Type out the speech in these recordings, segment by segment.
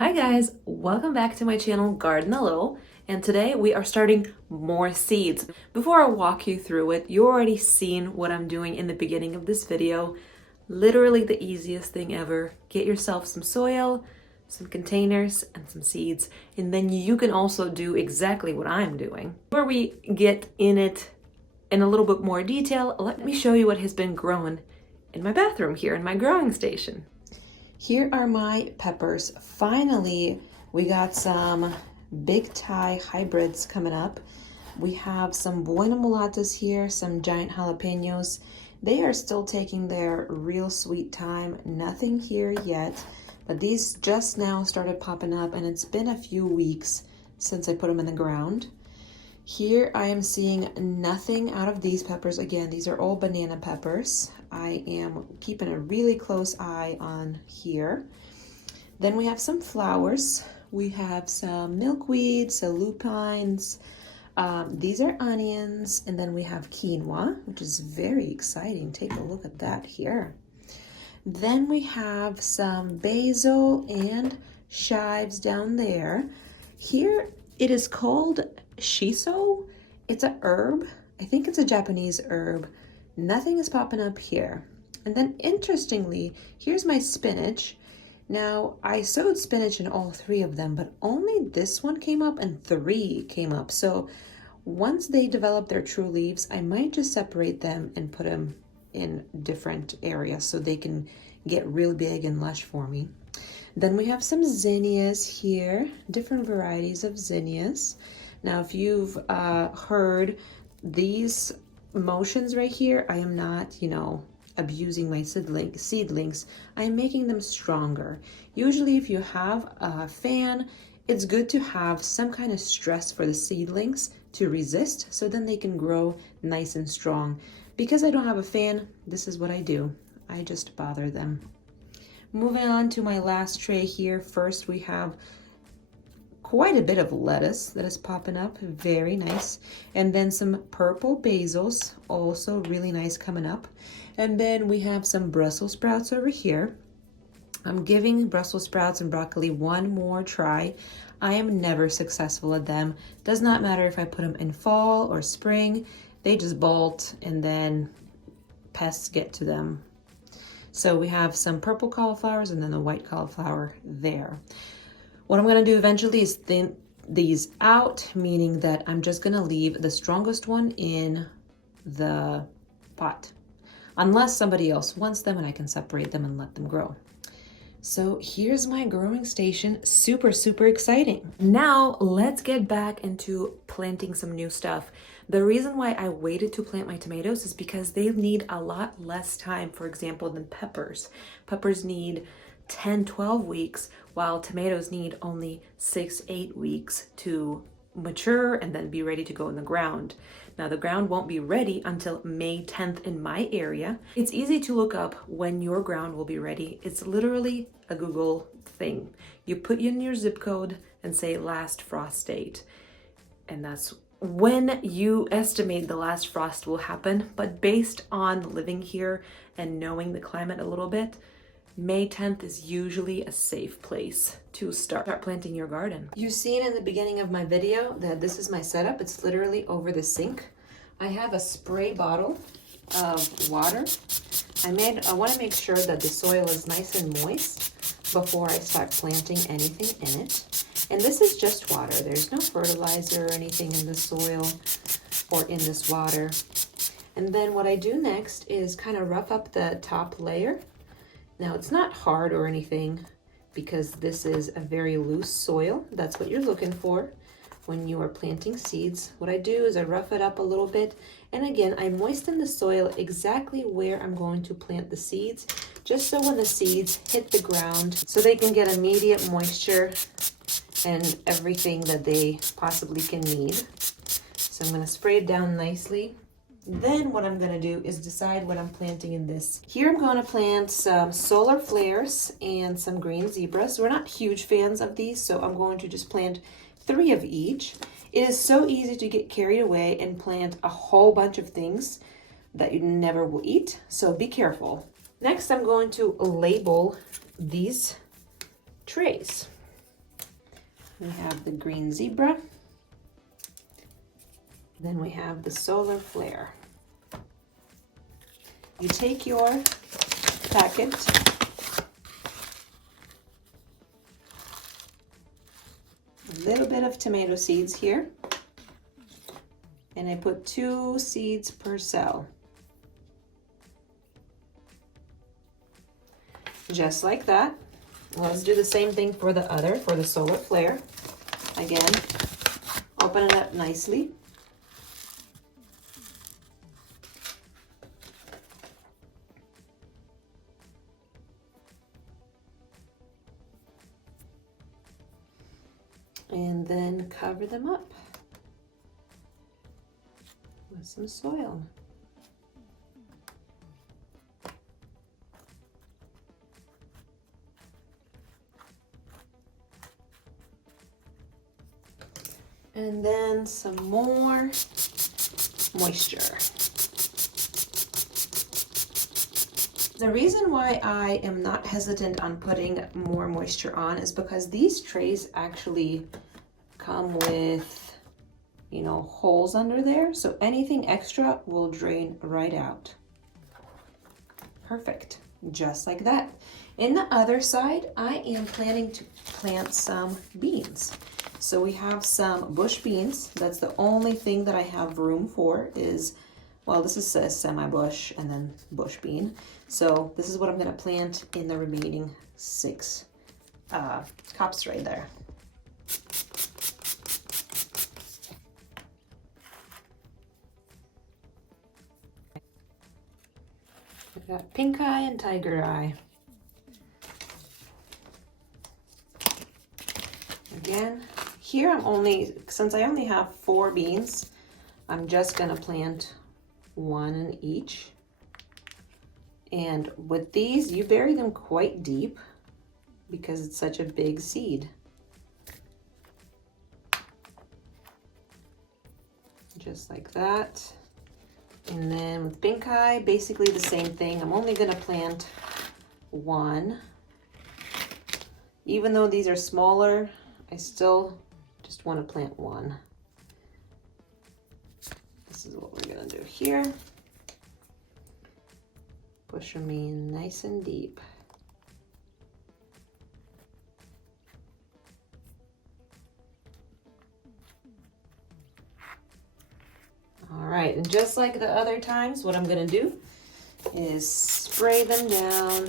Hi guys, welcome back to my channel Garden a Little, and today we are starting more seeds. Before I walk you through it, you already seen what I'm doing in the beginning of this video. Literally the easiest thing ever. Get yourself some soil, some containers, and some seeds, and then you can also do exactly what I'm doing. Before we get in it in a little bit more detail, let me show you what has been growing in my bathroom here in my growing station. Here are my peppers. Finally, we got some big Thai hybrids coming up. We have some Buena Mulatas here, some giant jalapenos. They are still taking their real sweet time. Nothing here yet, but these just now started popping up, and it's been a few weeks since I put them in the ground. Here I am seeing nothing out of these peppers. Again, these are all banana peppers. I am keeping a really close eye on here. Then we have some flowers. We have some milkweed, some lupines. These are onions. And then we have quinoa, which is very exciting. Take a look at that here. Then we have some basil and chives down there. Here it is called shiso. It's a herb. I think it's a Japanese herb. Nothing is popping up here. And then interestingly, here's my spinach. Now I sowed spinach in all three of them, but only this one came up and three came up. So once they develop their true leaves, I might just separate them and put them in different areas so they can get real big and lush for me. Then we have some zinnias here, different varieties of zinnias. Now, if you've heard these motions right here, I am not, abusing my seedlings. I am making them stronger. Usually, if you have a fan, it's good to have some kind of stress for the seedlings to resist, so then they can grow nice and strong. Because I don't have a fan, this is what I do. I just bother them. Moving on to my last tray here. First, we have quite a bit of lettuce that is popping up, very nice. And then some purple basils, also really nice coming up. And then we have some Brussels sprouts over here. I'm giving Brussels sprouts and broccoli one more try. I am never successful at them. Does not matter if I put them in fall or spring, they just bolt and then pests get to them. So we have some purple cauliflowers and then the white cauliflower there. What I'm gonna do eventually is thin these out, meaning that I'm just gonna leave the strongest one in the pot, unless somebody else wants them and I can separate them and let them grow. So here's my growing station, super, super exciting. Now let's get back into planting some new stuff. The reason why I waited to plant my tomatoes is because they need a lot less time, for example, than peppers. Peppers need 10-12 weeks, while tomatoes need only 6-8 weeks to mature and then be ready to go in the ground. Now the ground won't be ready until May 10th in my area. It's easy to look up when your ground will be ready. It's literally a Google thing. You put in your zip code and say last frost date, and that's when you estimate the last frost will happen. But based on living here and knowing the climate a little bit, May 10th is usually a safe place to start planting your garden. You've seen in the beginning of my video that this is my setup. It's literally over the sink. I have a spray bottle of water. I want to make sure that the soil is nice and moist before I start planting anything in it. And this is just water. There's no fertilizer or anything in the soil or in this water. And then what I do next is kind of rough up the top layer. Now it's not hard or anything because this is a very loose soil. That's what you're looking for when you are planting seeds. What I do is I rough it up a little bit. And again, I moisten the soil exactly where I'm going to plant the seeds, just so when the seeds hit the ground, so they can get immediate moisture and everything that they possibly can need. So I'm going to spray it down nicely. Then what I'm going to do is decide what I'm planting in this. Here I'm going to plant some solar flares and some green zebras. We're not huge fans of these, so I'm going to just plant 3 of each. It is so easy to get carried away and plant a whole bunch of things that you never will eat, so be careful. Next, I'm going to label these trays. We have the green zebra. Then we have the solar flare. You take your packet, a little bit of tomato seeds here, and I put 2 seeds per cell. Just like that. Let's do the same thing for the solar flare. Again, open it up nicely. And then cover them up with some soil. And then some more moisture. The reason why I am not hesitant on putting more moisture on is because these trays actually come with, you know, holes under there. So anything extra will drain right out. Perfect, just like that. In the other side, I am planning to plant some beans. So we have some bush beans. That's the only thing that I have room for is, well, this is a semi-bush and then bush bean. So this is what I'm gonna plant in the remaining 6 cups right there. We've got pink eye and tiger eye. Again, here since I only have 4 beans, I'm just gonna plant 1 in each. And with these, you bury them quite deep because it's such a big seed. Just like that. And then with pink eye, basically the same thing. I'm only gonna plant 1. Even though these are smaller, I still just want to plant 1. This is what we're gonna do here. Push them in nice and deep. All right, and just like the other times, what I'm gonna do is spray them down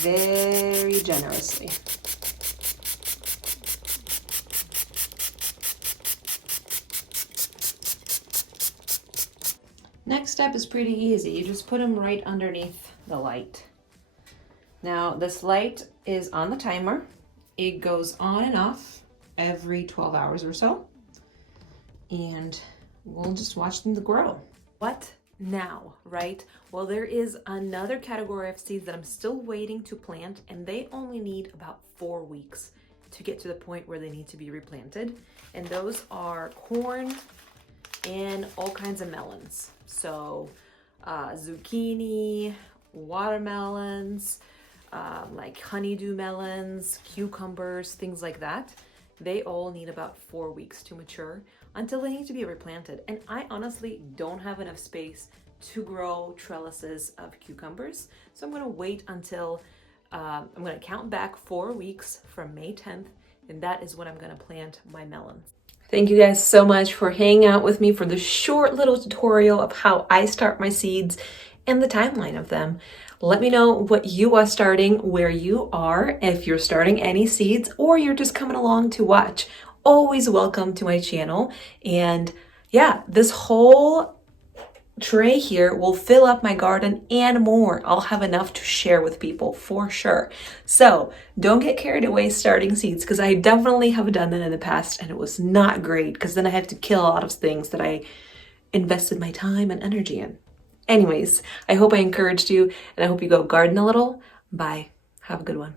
very generously. Next step is pretty easy. You just put them right underneath the light. Now this light is on the timer. It goes on and off every 12 hours or so. And we'll just watch them grow. What now, right? Well, there is another category of seeds that I'm still waiting to plant, and they only need about 4 weeks to get to the point where they need to be replanted. And those are corn and all kinds of melons. So zucchini, watermelons, like honeydew melons, cucumbers, things like that. They all need about 4 weeks to mature until they need to be replanted. And I honestly don't have enough space to grow trellises of cucumbers. So I'm gonna wait until, I'm gonna count back 4 weeks from May 10th, and that is when I'm gonna plant my melons. Thank you guys so much for hanging out with me for the short little tutorial of how I start my seeds and the timeline of them. Let me know what you are starting, where you are, if you're starting any seeds or you're just coming along to watch. Always welcome to my channel. And yeah, this whole tray here will fill up my garden and more. I'll have enough to share with people for sure. So don't get carried away starting seeds, because I definitely have done that in the past and it was not great, because then I had to kill a lot of things that I invested my time and energy in. Anyways, I hope I encouraged you, and I hope you go garden a little. Bye. Have a good one.